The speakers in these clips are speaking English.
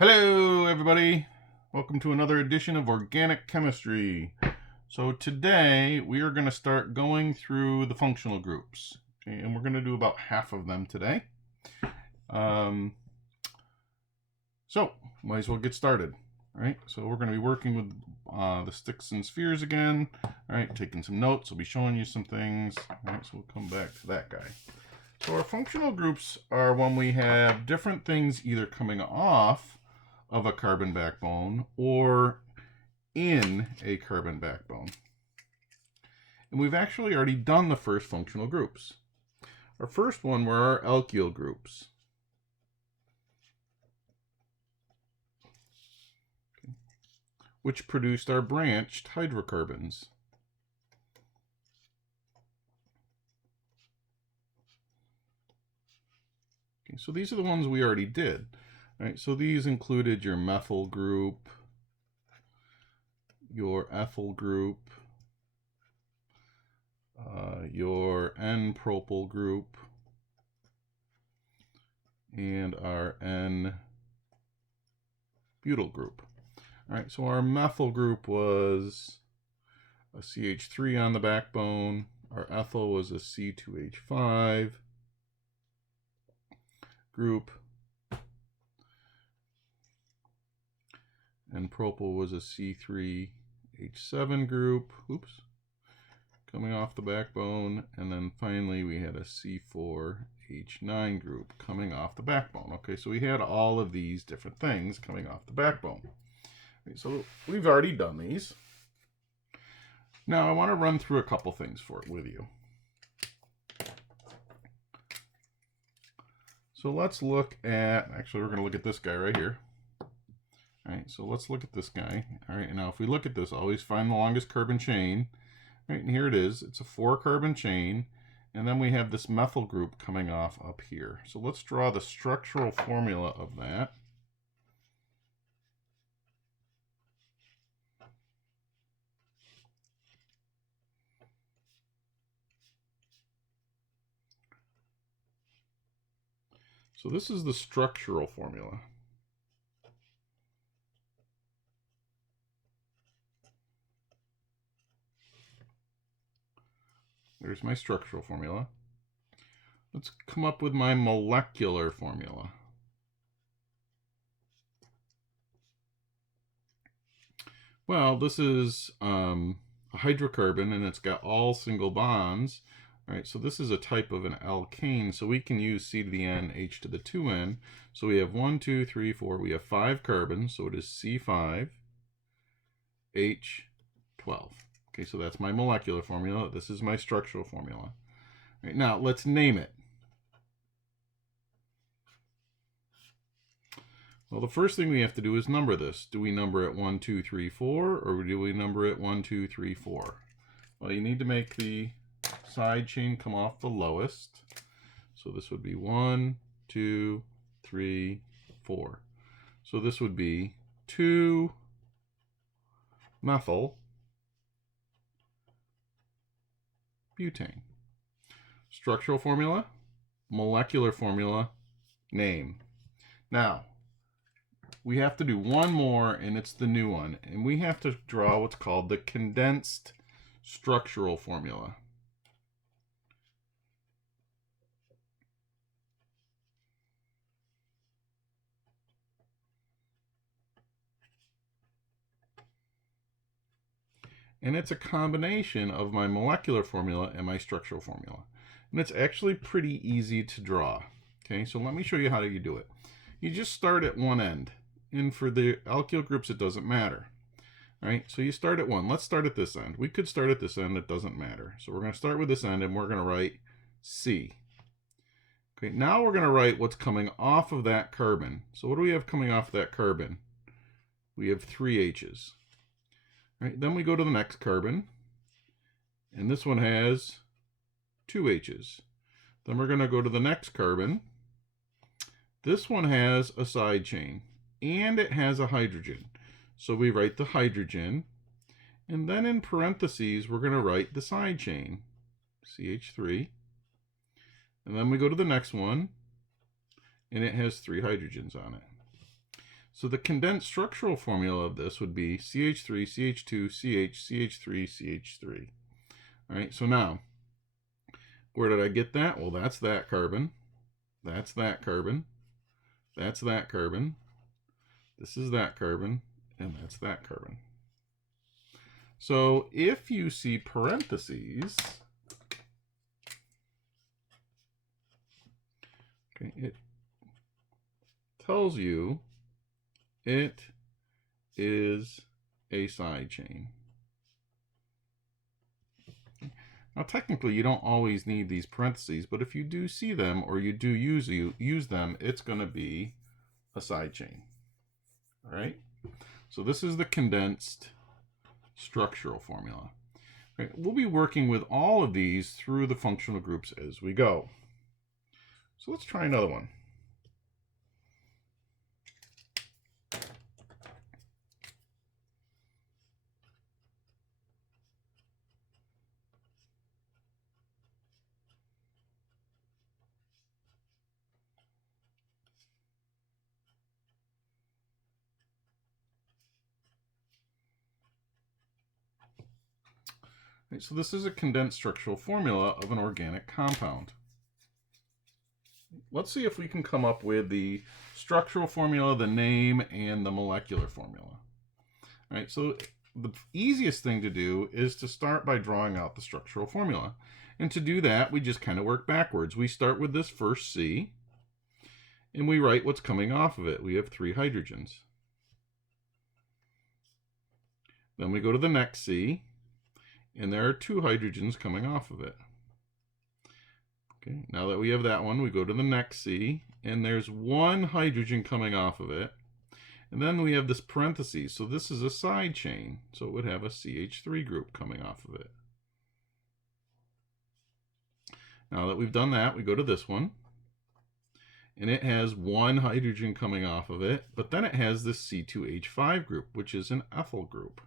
Hello everybody, welcome to another edition of Organic Chemistry. So today we are going to start going through the functional groups, okay, and we're going to do about half of them today. So might as well get started. All right, so we're going to be working with the sticks and spheres again. All right, taking some notes. I'll be showing you some things. All right, so we'll come back to that guy. So our functional groups are when we have different things either coming off of a carbon backbone or in a carbon backbone. And we've actually already done the first functional groups. Our first one were our alkyl groups. Okay, which produced our branched hydrocarbons. Okay, so these are the ones we already did. All right, so these included your methyl group, your ethyl group, your N-propyl group, and our N-butyl group. All right, so our methyl group was a CH3 on the backbone. Our ethyl was a C2H5 group. And propyl was a C3H7 group. Oops. Coming off the backbone. And then finally we had a C4H9 group coming off the backbone. Okay, so we had all of these different things coming off the backbone. Okay, so we've already done these. Now I want to run through a couple things with you. So let's look at, actually we're going to look at this guy right here. All right, so let's look at this guy. All right, and now if we look at this, always find the longest carbon chain. All right, and here it is. It's a 4-carbon chain. And then we have this methyl group coming off up here. So let's draw the structural formula of that. So this is the structural formula. There's my structural formula. Let's come up with my molecular formula. Well, this is a hydrocarbon, and it's got all single bonds. All right, so this is a type of an alkane, so we can use C to the N, H to the 2N. So we have 1, 2, 3, 4. We have 5 carbons, so it is C5, H12. Okay, so that's my molecular formula. This is my structural formula. All right, now let's name it. Well, the first thing we have to do is number this. Do we number it 1, 2, 3, 4, or do we number it 1, 2, 3, 4? Well, you need to make the side chain come off the lowest. So this would be 1, 2, 3, 4. So this would be 2 methyl butane. Structural formula, molecular formula, name. Now, we have to do one more, and it's the new one. And we have to draw what's called the condensed structural formula. And it's a combination of my molecular formula and my structural formula. And it's actually pretty easy to draw. Okay, so let me show you how you do it. You just start at one end. And for the alkyl groups, it doesn't matter. All right, so you start at 1. Let's start at this end. We could start at this end. It doesn't matter. So we're going to start with this end, and we're going to write C. Okay, now we're going to write what's coming off of that carbon. So what do we have coming off that carbon? We have 3 H's. Right, then we go to the next carbon, and this one has 2 H's. Then we're going to go to the next carbon. This one has a side chain, and it has a hydrogen. So we write the hydrogen, and then in parentheses, we're going to write the side chain, CH3. And then we go to the next one, and it has 3 hydrogens on it. So the condensed structural formula of this would be CH3, CH2, CH, CH3, CH3. All right, so now, where did I get that? Well, that's that carbon. That's that carbon. That's that carbon. This is that carbon. And that's that carbon. So if you see parentheses, okay, it tells you it is a side chain. Now technically you don't always need these parentheses, but if you do see them or you do use them, it's going to be a side chain. All right? So this is the condensed structural formula. Right, we'll be working with all of these through the functional groups as we go. So let's try another one. Right, so this is a condensed structural formula of an organic compound. Let's see if we can come up with the structural formula, the name, and the molecular formula. All right, so the easiest thing to do is to start by drawing out the structural formula. And to do that, we just kind of work backwards. We start with this first C, and we write what's coming off of it. We have 3 hydrogens. Then we go to the next C, and there are 2 hydrogens coming off of it. Okay, now that we have that one, we go to the next C, and there's 1 hydrogen coming off of it. And then we have this parentheses, so this is a side chain, so it would have a CH3 group coming off of it. Now that we've done that, we go to this one, and it has 1 hydrogen coming off of it, but then it has this C2H5 group, which is an ethyl group.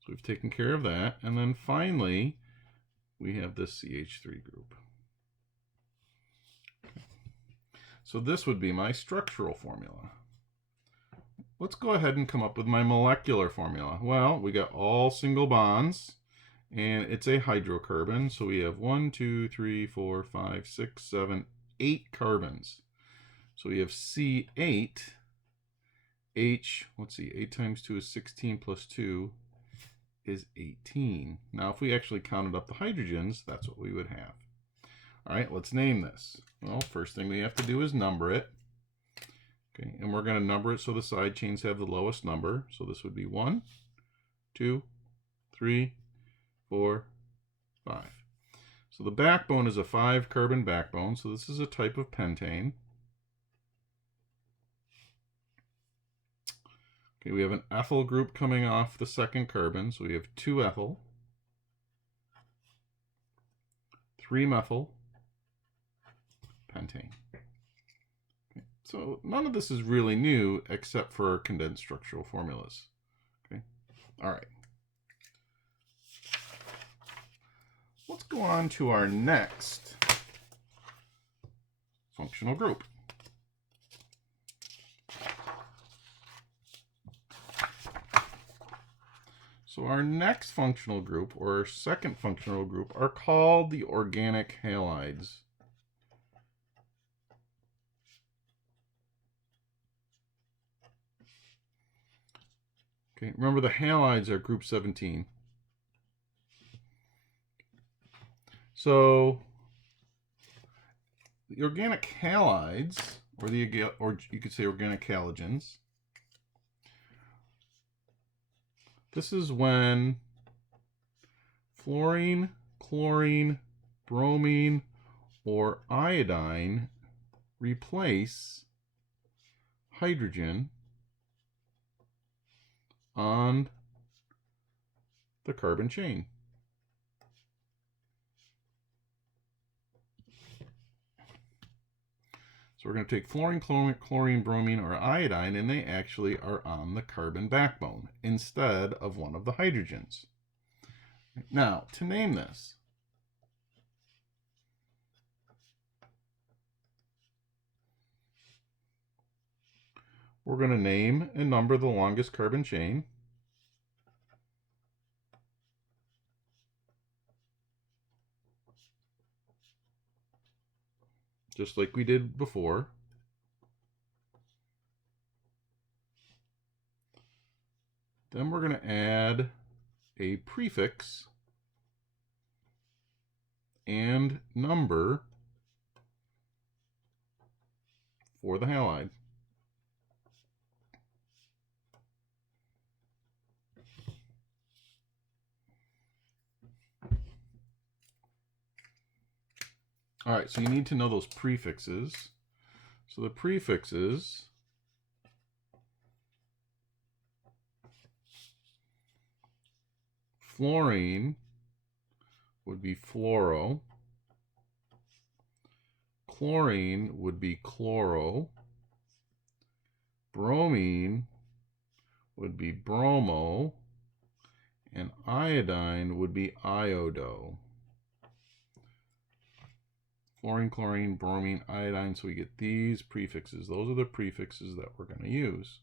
So we've taken care of that. And then finally, we have this CH3 group. Okay. So this would be my structural formula. Let's go ahead and come up with my molecular formula. Well, we got all single bonds, and it's a hydrocarbon. So we have 1, 2, 3, 4, 5, 6, 7, 8 carbons. So we have C8, H, let's see, 8 times 2 is 16 plus 2 is 18. Now, if we actually counted up the hydrogens, that's what we would have. All right, let's name this. Well, first thing we have to do is number it. Okay, and we're going to number it so the side chains have the lowest number. So this would be 1, 2, 3, 4, 5. So the backbone is a 5-carbon backbone. So this is a type of pentane. Okay, we have an ethyl group coming off the second carbon, so we have 2 ethyl, 3 methyl, pentane. Okay, so none of this is really new except for condensed structural formulas. Okay, all right. Let's go on to our next functional group. So our next functional group, or our second functional group, are called the organic halides. Okay, remember the halides are group 17. So the organic halides, or you could say organic halogens, this is when fluorine, chlorine, bromine, or iodine replace hydrogen on the carbon chain. So we're going to take fluorine, chlorine, bromine, or iodine, and they actually are on the carbon backbone instead of one of the hydrogens. Now, to name this, We're going to name and number the longest carbon chain. Just like we did before. Then we're going to add a prefix and number for the halide. All right, so you need to know those prefixes. So the prefixes fluorine would be fluoro. Chlorine would be chloro. Bromine would be bromo. And iodine would be iodo. Fluorine, chlorine, bromine, iodine. So we get these prefixes. Those are the prefixes that we're going to use.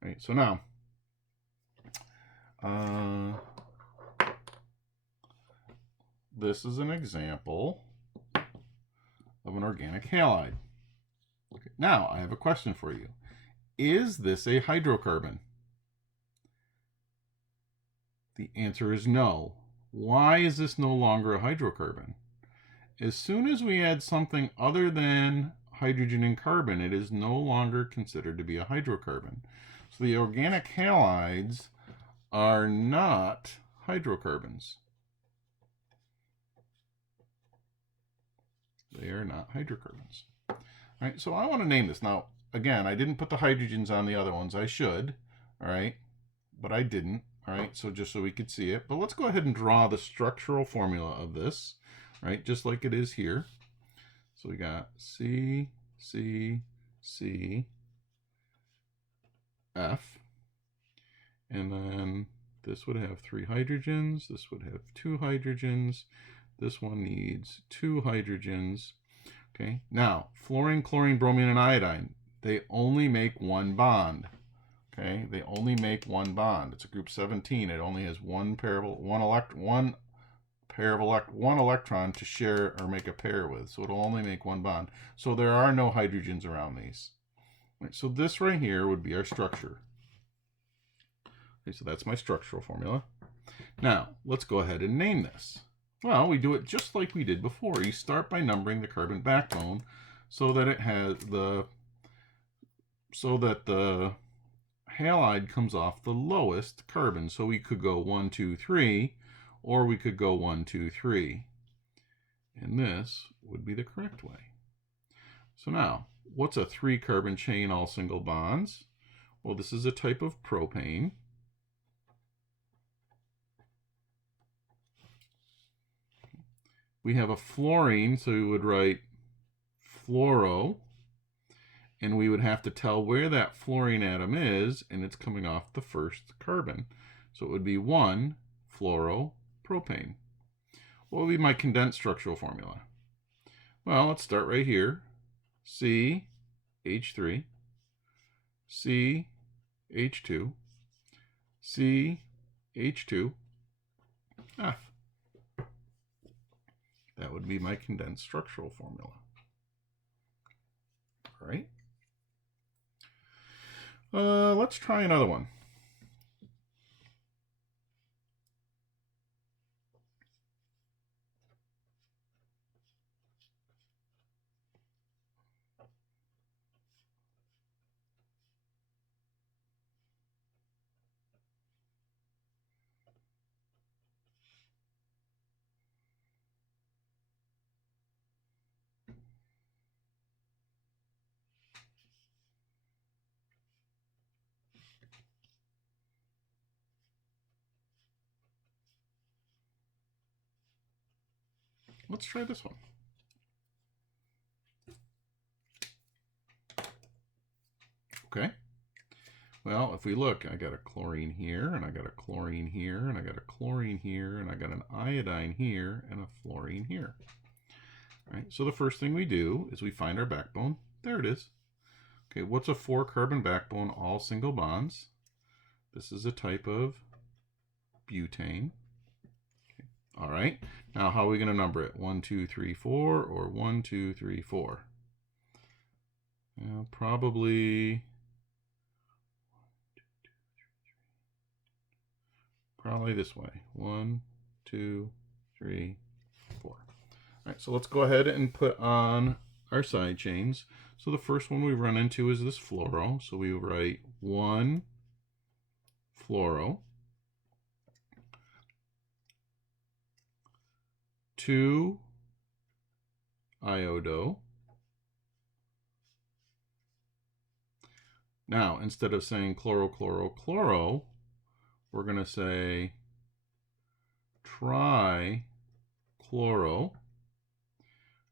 All right, so now, this is an example of an organic halide. Okay, now, I have a question for you. Is this a hydrocarbon? The answer is no. Why is this no longer a hydrocarbon? As soon as we add something other than hydrogen and carbon, it is no longer considered to be a hydrocarbon. So the organic halides are not hydrocarbons. They are not hydrocarbons. All right, so I want to name this. Now, again, I didn't put the hydrogens on the other ones. I should, all right, but I didn't. All right, so just so we could see it. But let's go ahead and draw the structural formula of this, right, just like it is here. So we got C, C, C, F. And then this would have 3 hydrogens. This would have 2 hydrogens. This one needs 2 hydrogens. Okay, now, fluorine, chlorine, bromine, and iodine, they only make one bond. Okay, they only make one bond. It's a group 17. It only has one electron to share or make a pair with. So it'll only make one bond. So there are no hydrogens around these. Right, so this right here would be our structure. Okay, so that's my structural formula. Now, let's go ahead and name this. Well, we do it just like we did before. You start by numbering the carbon backbone so that it has the halide comes off the lowest carbon. So we could go 1, 2, 3, or we could go 1, 2, 3. And this would be the correct way. So now, what's a 3-carbon chain, all single bonds? Well, this is a type of propane. We have a fluorine, so we would write fluoro. And we would have to tell where that fluorine atom is, and it's coming off the first carbon. So it would be 1-fluoropropane. What would be my condensed structural formula? Well, let's start right here. CH3, CH2, CH2, F. That would be my condensed structural formula. All right. Let's try another one. Let's try this one. Okay. Well, if we look, I got a chlorine here, and I got a chlorine here, and I got a chlorine here, and I got an iodine here, and a fluorine here. All right, so the first thing we do is we find our backbone. There it is. Okay, what's a 4-carbon backbone, all single bonds? This is a type of butane. Okay. All right, now how are we going to number it? 1, 2, 3, 4, or 1, 2, 3, 4? Probably this way. 1, 2, 3, 4. All right, so let's go ahead and put on our side chains. So the first one we run into is this fluoro. So we write 1 fluoro, 2 iodo. Now, instead of saying chloro, chloro, chloro, we're going to say trichloro.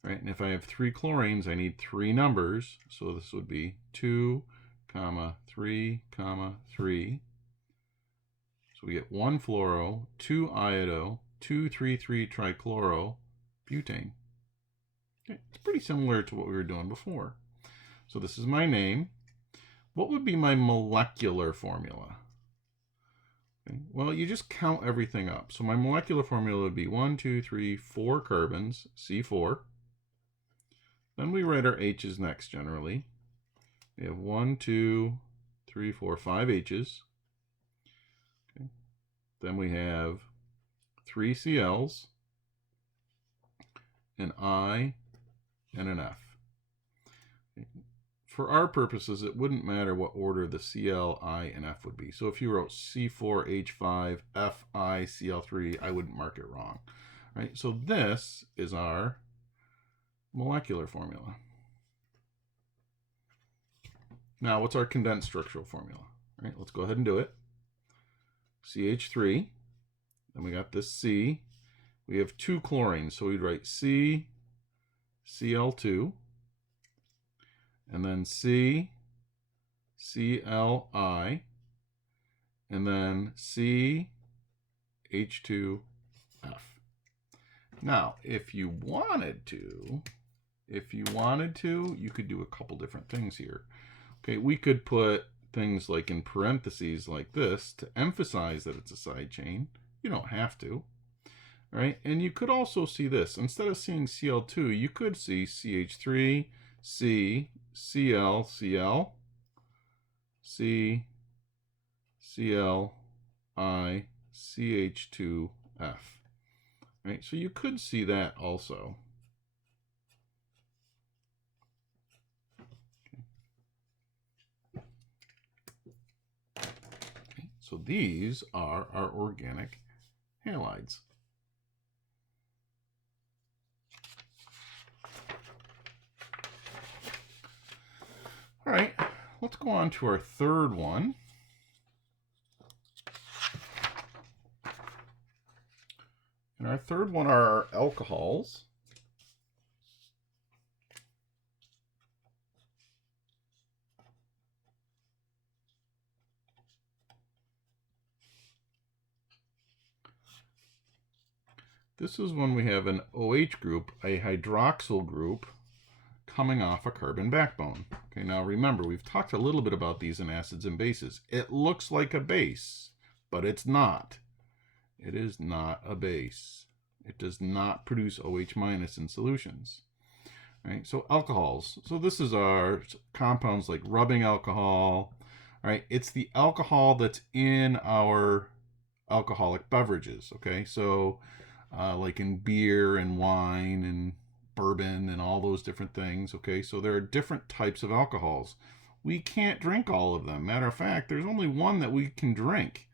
Right? And if I have 3 chlorines, I need 3 numbers. So this would be 2, 3, 3. So we get 1 fluoro, 2 iodo, 2,3,3 trichloro, butane. Okay, it's pretty similar to what we were doing before. So this is my name. What would be my molecular formula? Okay, well, you just count everything up. So my molecular formula would be 1, 2, 3, 4 carbons, C4. Then we write our H's next generally. We have 1, 2, 3, 4, 5 H's. Okay. Then we have 3 Cl's, an I, and an F. Okay. For our purposes, it wouldn't matter what order the Cl, I, and F would be. So if you wrote C4H5, Fi, Cl3, I wouldn't mark it wrong. Right? So this is our molecular formula. Now, what's our condensed structural formula? All right, let's go ahead and do it. CH3, then we got this C. We have 2 chlorines, so we'd write C, Cl2, and then C, Cli, and then C, H2F. Now, if you wanted to, you could do a couple different things here. Okay, we could put things like in parentheses like this to emphasize that it's a side chain. You don't have to, right? And you could also see this. Instead of seeing Cl2, you could see CH3, C, Cl, Cl, C, Cl, I, CH2F. Right? So you could see that also. Okay. So these are our organic halides. All right, let's go on to our third one. And our third one are our alcohols. This is when we have an OH group, a hydroxyl group, coming off a carbon backbone. Okay, now remember, we've talked a little bit about these in acids and bases. It looks like a base, but it's not. It is not a base. It does not produce OH minus in solutions. Right? So alcohols. So this is our compounds like rubbing alcohol. Right? It's the alcohol that's in our alcoholic beverages. Okay, so like in beer and wine and bourbon and all those different things. Okay, so there are different types of alcohols. We can't drink all of them. Matter of fact, there's only one that we can drink.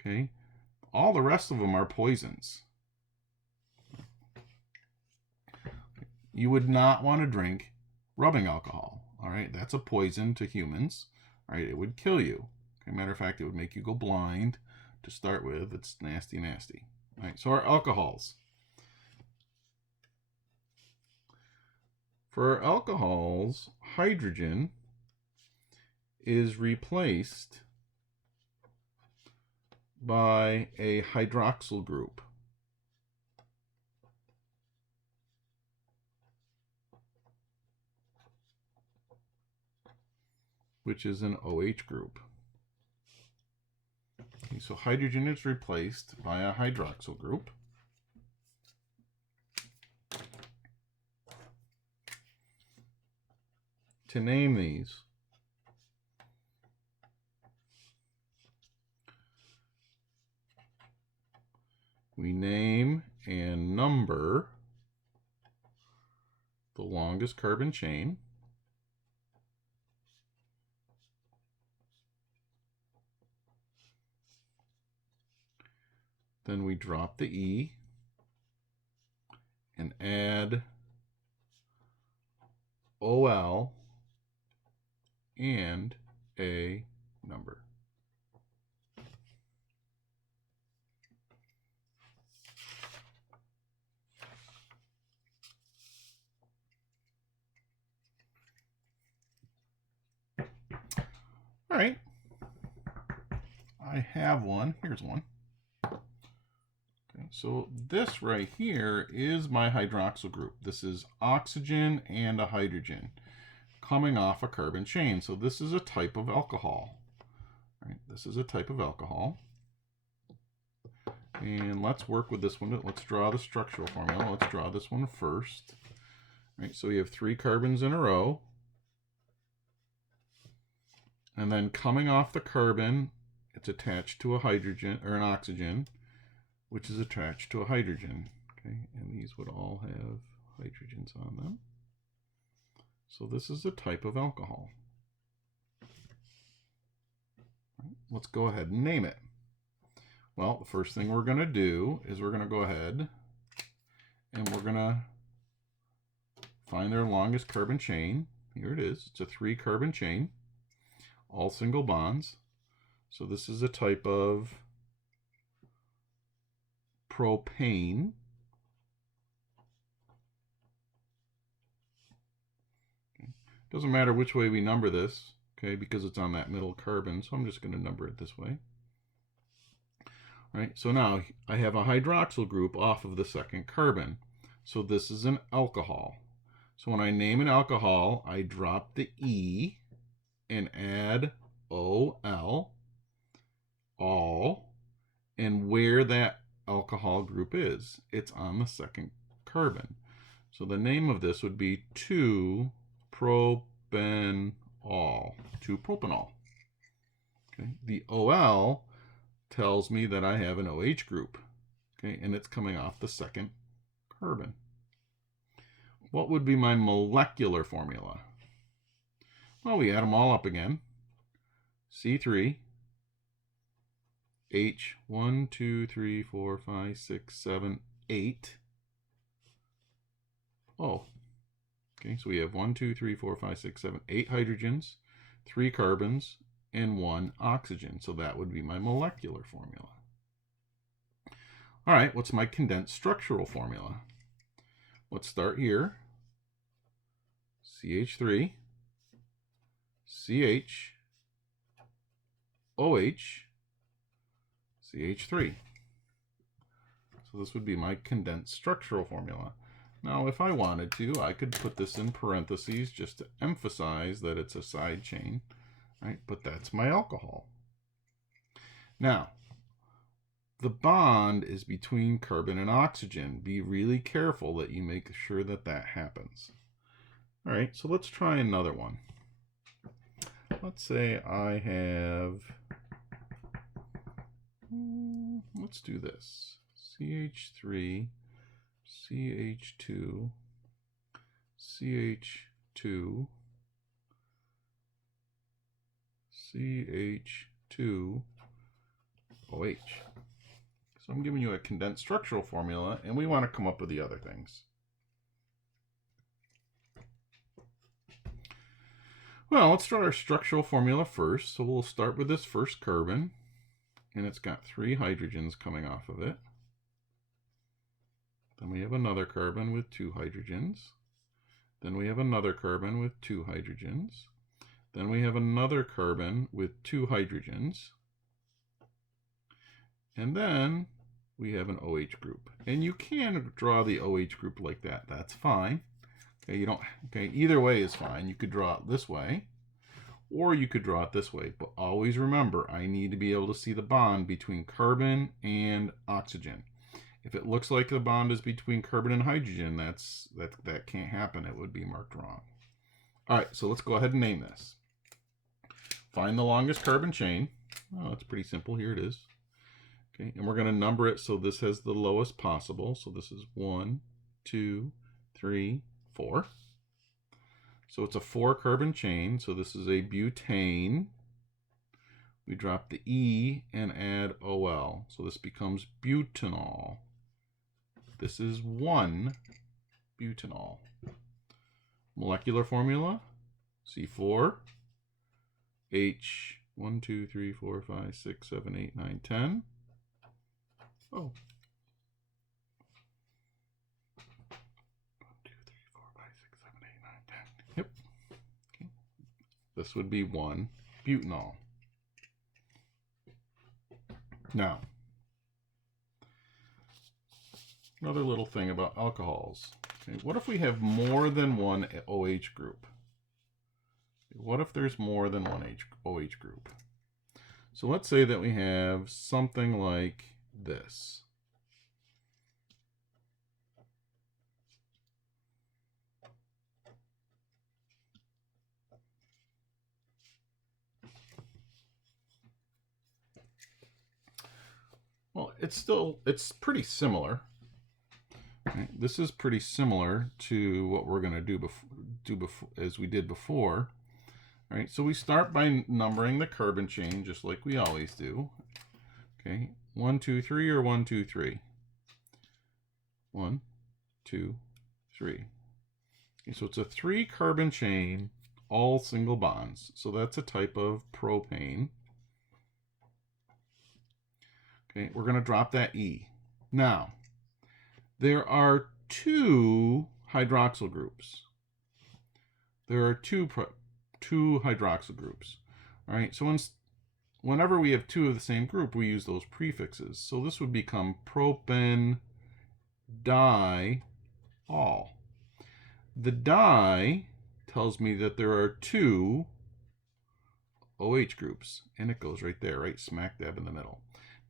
Okay, all the rest of them are poisons. You would not want to drink rubbing alcohol. All right, that's a poison to humans. All right, it would kill you. Okay, matter of fact, it would make you go blind to start with. It's nasty, nasty. All right, so our alcohols. For our alcohols, hydrogen is replaced by a hydroxyl group. which is an OH group. Okay, so hydrogen is replaced by a hydroxyl group. To name these, we name and number the longest carbon chain. Then we drop the E and add OL and a number. All right, I have one. Here's one. Okay, so this right here is my hydroxyl group. This is oxygen and a hydrogen coming off a carbon chain. So this is a type of alcohol. All right, this is a type of alcohol. And let's work with this one. Let's draw the structural formula. Let's draw this one first. All right, so we have 3 carbons in a row. And then coming off the carbon, it's attached to a hydrogen or an oxygen, which is attached to a hydrogen. Okay, and these would all have hydrogens on them. So this is a type of alcohol. Let's go ahead and name it. Well, the first thing we're going to do is we're going to go ahead and we're going to find their longest carbon chain. Here it is. It's a 3 carbon chain, all single bonds. So this is a type of propane. Doesn't matter which way we number this, okay, because it's on that middle carbon, so I'm just going to number it this way. All right, so now I have a hydroxyl group off of the second carbon. So this is an alcohol. So when I name an alcohol, I drop the E and add OL, all, and where that alcohol group is. It's on the second carbon. So the name of this would be 2-propanol, 2-propanol. Okay, the OL tells me that I have an OH group, okay, and it's coming off the second carbon. What would be my molecular formula? Well, we add them all up again. C3, H, 1, 2, 3, 4, 5, 6, 7, 8. Oh, okay, so we have 1, 2, 3, 4, 5, 6, 7, 8 hydrogens, 3 carbons, and 1 oxygen. So that would be my molecular formula. All right, what's my condensed structural formula? Let's start here. CH3, CH, OH, CH3. So this would be my condensed structural formula. Now, if I wanted to, I could put this in parentheses just to emphasize that it's a side chain, right? But that's my alcohol. Now, the bond is between carbon and oxygen. Be really careful that you make sure that that happens. All right, so let's try another one. Let's say I have, let's do this. CH3, CH2, CH2, CH2, OH. So I'm giving you a condensed structural formula, and we want to come up with the other things. Well, let's start our structural formula first. So we'll start with this first carbon, and it's got 3 hydrogens coming off of it. Then we have another carbon with 2 hydrogens. Then we have another carbon with 2 hydrogens. Then we have another carbon with 2 hydrogens. And then we have an OH group. And you can draw the OH group like that. That's fine. Okay, either way is fine. You could draw it this way, Or you could draw it this way, but always remember, I need to be able to see the bond between carbon and oxygen. If it looks like the bond is between carbon and hydrogen, that can't happen. It would be marked wrong. All right, so let's go ahead and name this. Find the longest carbon chain. Oh, it's pretty simple. Here it is. Okay, and we're going to number it so this has the lowest possible. So this is 1, 2, 3, 4. So it's a 4-carbon chain. So this is a butane. We drop the E and add OL. So this becomes butanol. This is 1 butanol. Molecular formula, C4, H, 1, 2, 3, 4, 5, 6, 7, 8, 9, 10. Oh. 1, 2, 3, 4, 5, 6, 7, 8, 9, 10. Yep. Okay. This would be 1 butanol. Now, another little thing about alcohols. Okay, what if we have more than one OH group? What if there's more than one OH group? So let's say that we have something like this. Well, it's pretty similar. Right? This is pretty similar to what we're going to do as we did before. Right? So we start by numbering the carbon chain just like we always do. Okay, 1, 2, 3, or 1, 2, 3. 1, 2, 3. Okay, so it's a 3-carbon chain, all single bonds. So that's a type of propane. Okay, we're going to drop that E. Now, there are 2 hydroxyl groups. There are two hydroxyl groups. All right, so whenever we have 2 of the same group, we use those prefixes. So this would become propan diol. The di tells me that there are 2 OH groups, and it goes right there, right smack dab in the middle.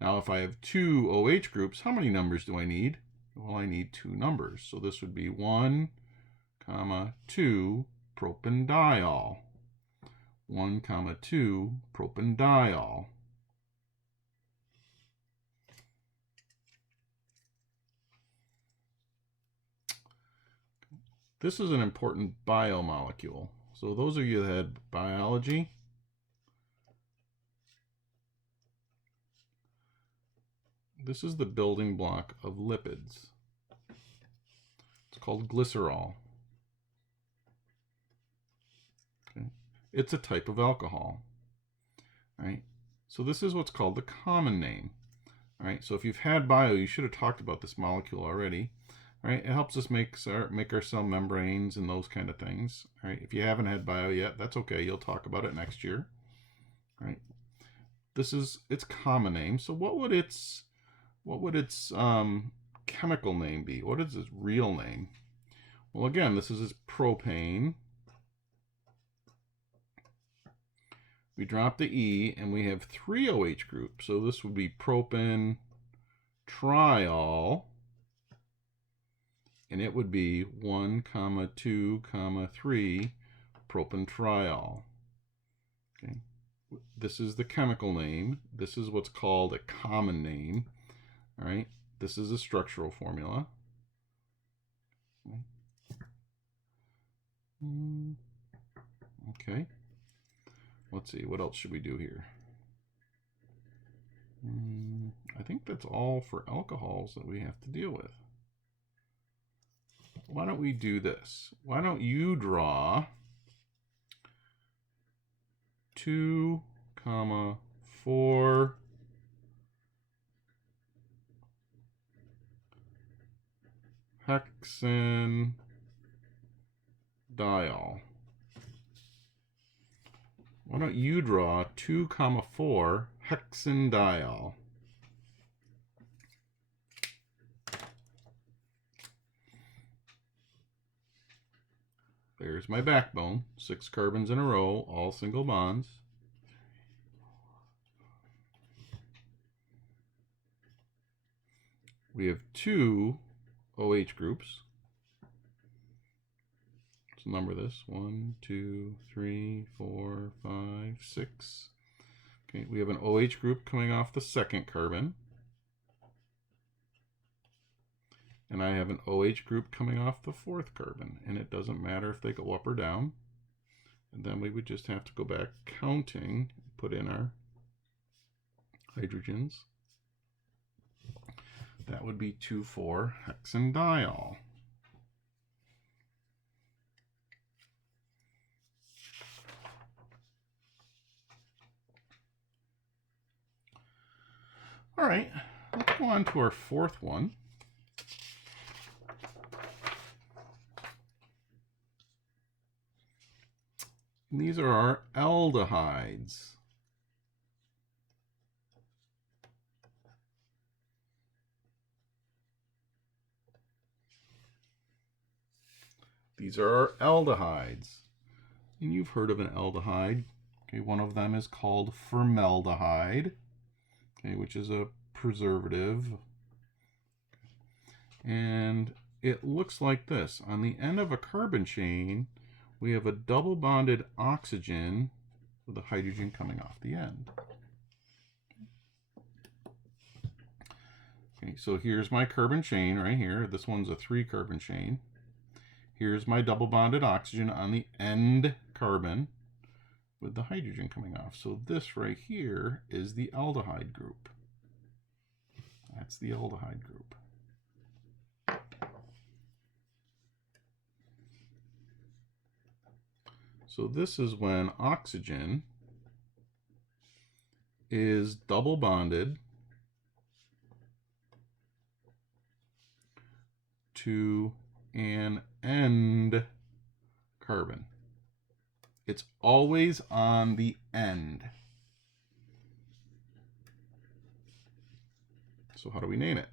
Now, if I have 2 OH groups, how many numbers do I need? Well, I need 2 numbers. So this would be 1, 2 propandiol. 1, 2 propandiol. This is an important biomolecule. So those of you that had biology, this is the building block of lipids. It's called glycerol. Okay. It's a type of alcohol. Right? So this is what's called the common name. Right? So if you've had bio, you should have talked about this molecule already. Right? It helps us make our cell membranes and those kind of things. Right? If you haven't had bio yet, that's okay. You'll talk about it next year. Right? This is its common name. So what would its chemical name be? What is its real name? Well, again, this is its propane. We drop the E, and we have 3 OH groups. So this would be propan triol, and it would be 1, 2, 3 propan triol. Okay. This is the chemical name. This is what's called a common name. All right. This is a structural formula. Okay. Let's see. What else should we do here? I think that's all for alcohols that we have to deal with. Why don't we do this? Why don't you draw 2, 4 hexane diol. Why don't you draw 2, 4 hexane diol? There's my backbone. 6 carbons in a row, all single bonds. We have 2 OH groups. Let's number this. 1, 2, 3, 4, 5, 6. Okay, we have an OH group coming off the second carbon. And I have an OH group coming off the fourth carbon. And it doesn't matter if they go up or down. And then we would just have to go back counting, put in our hydrogens. That would be 2,4-hexanediol. All right, let's go on to our fourth one. And these are our aldehydes. These are our aldehydes. And you've heard of an aldehyde. Okay, one of them is called formaldehyde, okay, which is a preservative. And it looks like this. On the end of a carbon chain, we have a double bonded oxygen with a hydrogen coming off the end. Okay, so here's my carbon chain right here. This one's a 3-carbon chain. Here's my double bonded oxygen on the end carbon with the hydrogen coming off. So this right here is the aldehyde group. That's the aldehyde group. So this is when oxygen is double bonded to an end carbon. It's always on the end. So how do we name it?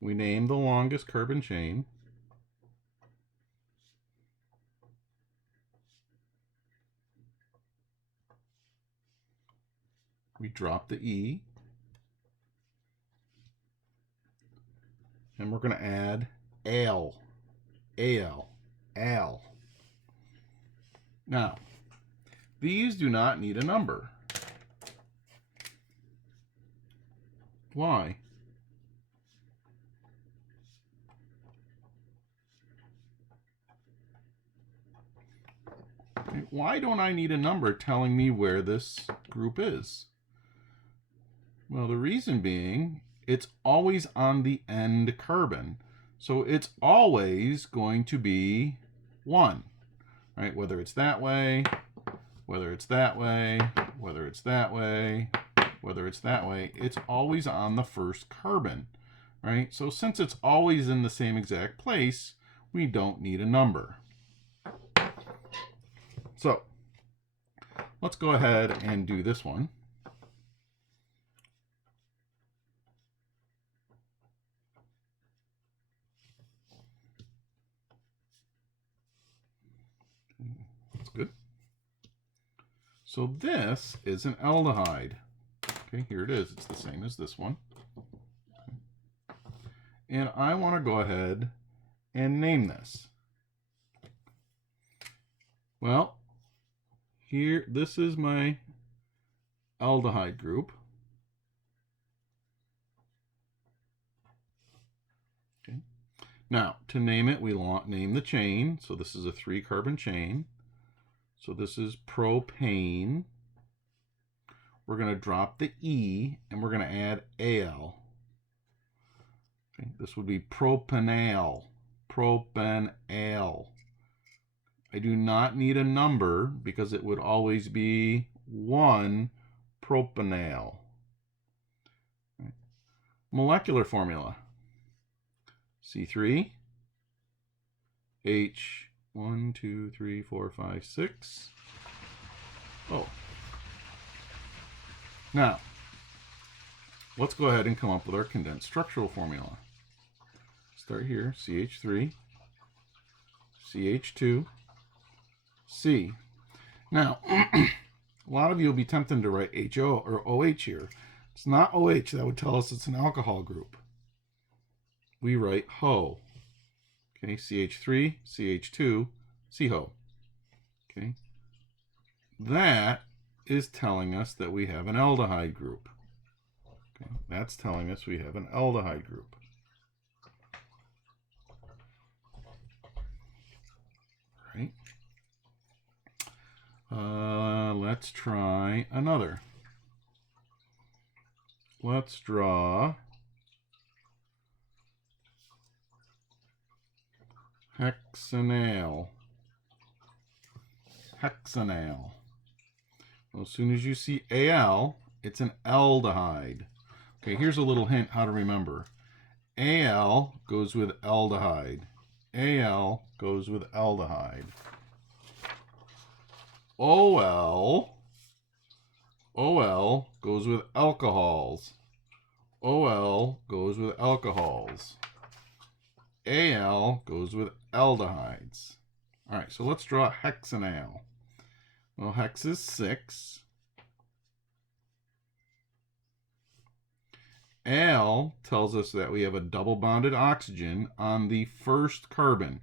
We name the longest carbon chain we drop the E, and we're going to add al, al. Now, these do not need a number. Why? Why don't I need a number telling me where this group is? Well, the reason being, it's always on the end carbon. So it's always going to be 1, right? Whether it's that way, whether it's that way, whether it's that way, whether it's that way, it's always on the first carbon, right? So since it's always in the same exact place, we don't need a number. So let's go ahead and do this one. That's good. So this is an aldehyde. Okay, here it is. It's the same as this one. And I want to go ahead and name this. Well, here, this is my aldehyde group. Okay. Now, to name it, we name the chain. So this is a 3-carbon chain. So this is propane. We're going to drop the E, and we're going to add al. Okay, this would be propanal. Propanal. I do not need a number because it would always be 1 propanal. Right. Molecular formula. C3, H, 1, 2, 3, 4, 5, 6. Oh. Now, let's go ahead and come up with our condensed structural formula. Start here, CH3, CH2, C. Now, a lot of you will be tempted to write HO or OH here. It's not OH. That would tell us it's an alcohol group. We write HO. Okay, CH3, CH2, CHO. Okay. That is telling us that we have an aldehyde group. Okay, that's telling us we have an aldehyde group. Right. Let's try another. Let's draw hexanal. Hexanal. Well, as soon as you see Al, it's an aldehyde. Okay, here's a little hint how to remember. Al goes with aldehyde. Al goes with aldehyde. OL goes with alcohols. OL goes with alcohols. Al goes with aldehydes. All right, so let's draw hexanal. Well, hex is 6. Al tells us that we have a double bonded oxygen on the first carbon.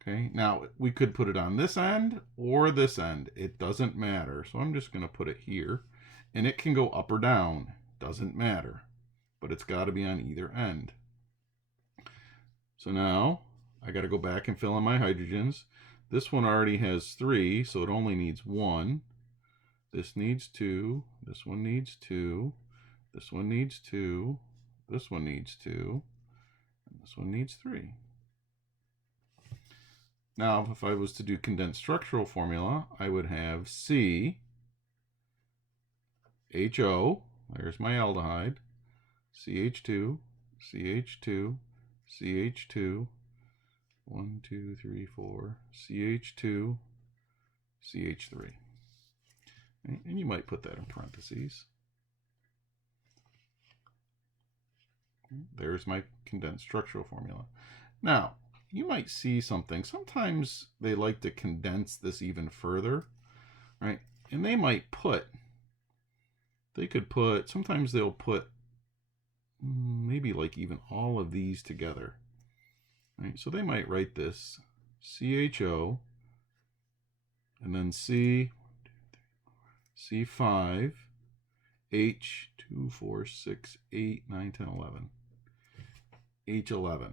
Okay, now we could put it on this end or this end. It doesn't matter. So I'm just going to put it here. And it can go up or down. Doesn't matter. But it's got to be on either end. So now I got to go back and fill in my hydrogens. This one already has 3, so it only needs 1. This needs 2. This one needs 2. This one needs 2. This one needs 2. And this one needs 3. Now, if I was to do condensed structural formula, I would have C, HO, there's my aldehyde, CH2, CH2, CH2, 1, 2, 3, 4, CH2, CH3. And you might put that in parentheses. There's my condensed structural formula. Now, you might see something. Sometimes they like to condense this even further, right? And they might put, sometimes they'll put maybe like even all of these together, right? So they might write this CHO and then C, C5, H, 2, 4, 6, 8, 9, 10, 11, H11.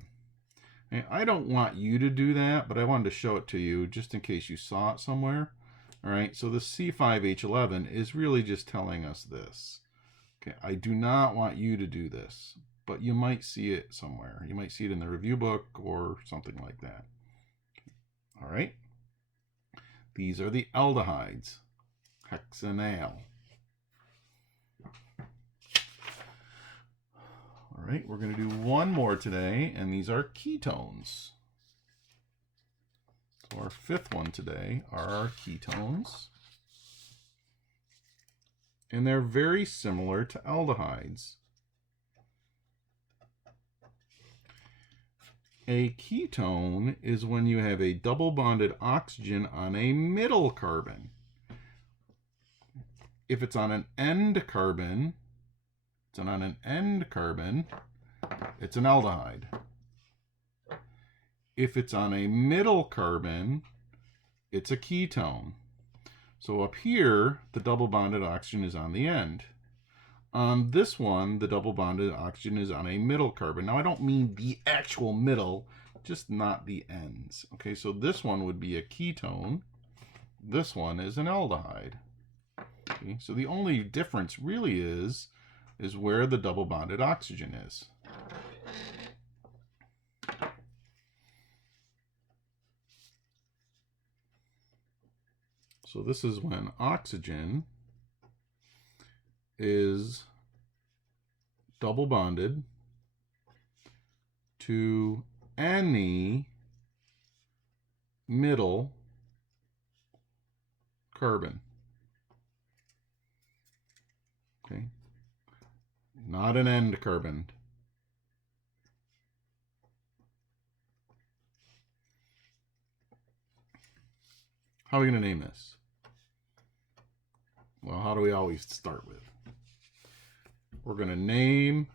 I don't want you to do that, but I wanted to show it to you just in case you saw it somewhere. All right, so the C5H11 is really just telling us this. Okay, I do not want you to do this, but you might see it somewhere. You might see it in the review book or something like that. All right, these are the aldehydes, hexanal. All right, we're going to do one more today, and these are ketones. So our fifth one today are our ketones. And they're very similar to aldehydes. A ketone is when you have a double bonded oxygen on a middle carbon. If it's on an end carbon, it's an aldehyde. If it's on a middle carbon, it's a ketone. So up here, the double bonded oxygen is on the end. On this one, the double bonded oxygen is on a middle carbon. Now, I don't mean the actual middle, just not the ends. Okay, so this one would be a ketone. This one is an aldehyde. Okay, so the only difference really is where the double bonded oxygen is. So this is when oxygen is double bonded to any middle carbon. Okay, not an end carbon. How are we going to name this? Well, how do we always start with? We're going to name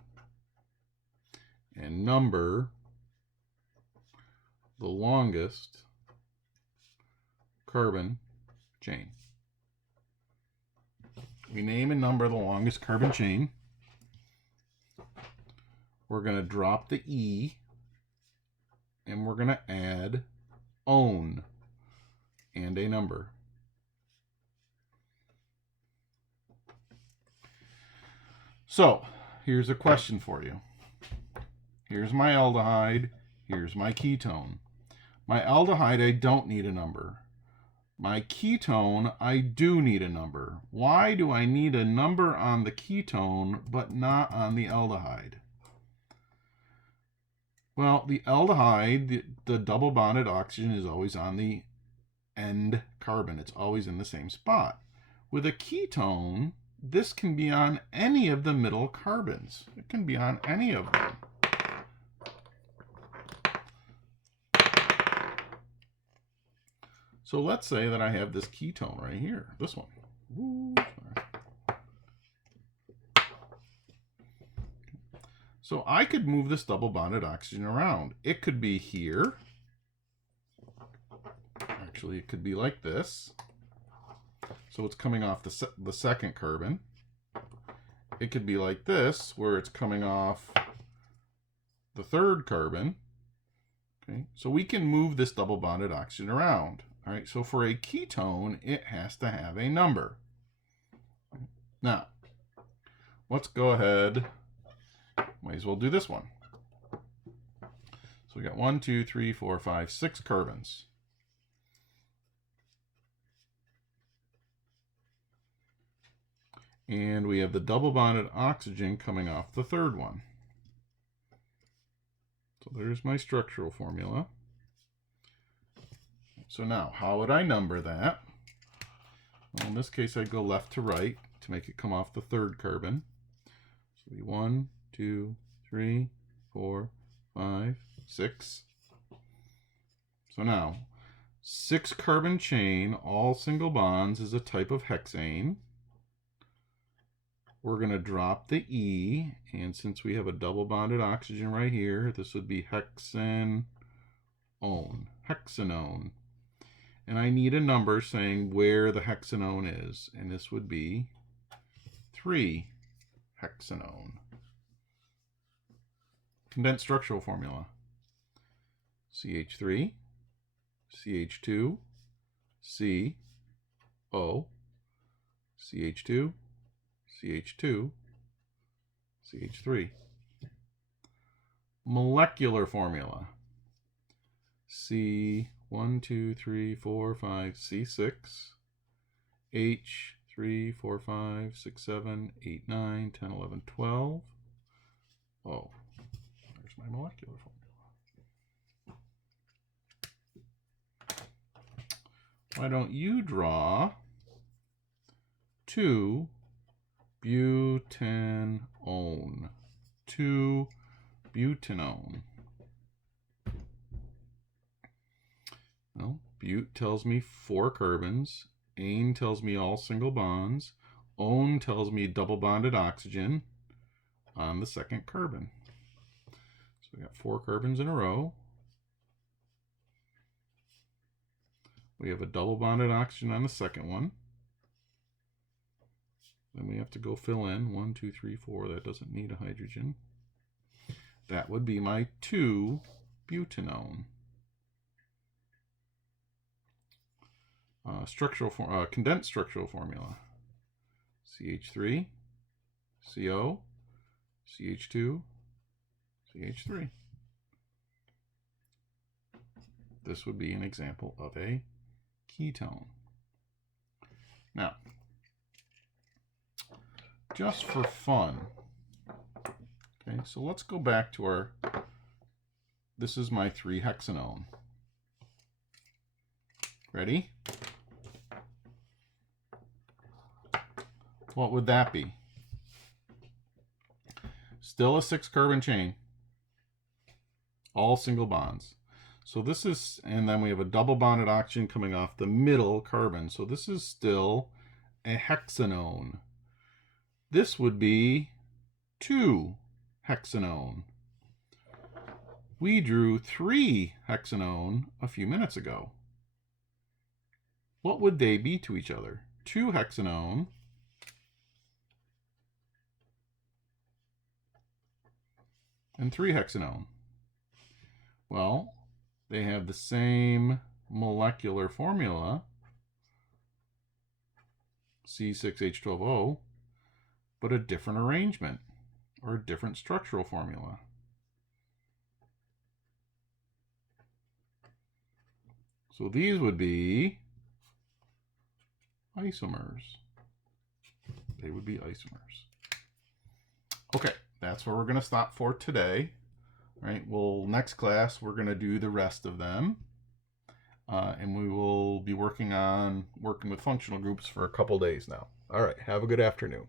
and number the longest carbon chain. We name and number the longest carbon chain. We're going to drop the E, and we're going to add own and a number. So, here's a question for you. Here's my aldehyde. Here's my ketone. My aldehyde, I don't need a number. My ketone, I do need a number. Why do I need a number on the ketone but not on the aldehyde? Well, the aldehyde, the double bonded oxygen is always on the end carbon. It's always in the same spot. With a ketone, this can be on any of the middle carbons. It can be on any of them. So let's say that I have this ketone right here, this one. Ooh, so I could move this double bonded oxygen around. It could be here. Actually, it could be like this. So it's coming off the second carbon. It could be like this, where it's coming off the third carbon. Okay, so we can move this double bonded oxygen around. All right, so for a ketone, it has to have a number. Now, let's go ahead. Might as well do this one. So we got 1, 2, 3, 4, 5, 6 carbons. And we have the double bonded oxygen coming off the third one. So there's my structural formula. So now, how would I number that? Well, in this case, I'd go left to right to make it come off the third carbon. So it'd be 1, 2, 3, 4, 5, 6. So now, 6 carbon chain, all single bonds, is a type of hexane. We're going to drop the E, and since we have a double bonded oxygen right here, this would be hexanone. And I need a number saying where the hexanone is, and this would be 3 hexanone. Condensed structural formula. CH3, CH2, C, O, CH2, CH2, CH3. Molecular formula. C, 1, 2, 3, 4, 5, C6, H, 3, 4, 5, 6, 7, 8, 9, 10, 11, 12. Oh, there's my molecular formula. Why don't you draw 2 butanone? 2 butanone. Well, but tells me 4 carbons. Ane tells me all single bonds. One tells me double bonded oxygen on the second carbon. So we got 4 carbons in a row. We have a double bonded oxygen on the second one. Then we have to go fill in 1, 2, 3, 4. That doesn't need a hydrogen. That would be my 2 butanone. Condensed structural formula. CH3, CO, CH2, CH3. This would be an example of a ketone. Now, just for fun, okay, so let's go back to our, this is my 3-hexanone. Ready? What would that be? still a 6-carbon chain. All single bonds. So this is, and then we have a double bonded oxygen coming off the middle carbon. So this is still a hexanone. This would be 2-hexanone. We drew 3-hexanone a few minutes ago. What would they be to each other? 2-hexanone and 3-hexanone. Well, they have the same molecular formula, C6H12O, but a different arrangement or a different structural formula. So these would be isomers. They would be isomers. Okay, that's where we're going to stop for today. All right, well, next class, we're going to do the rest of them. And we will be working with functional groups for a couple days now. All right, have a good afternoon.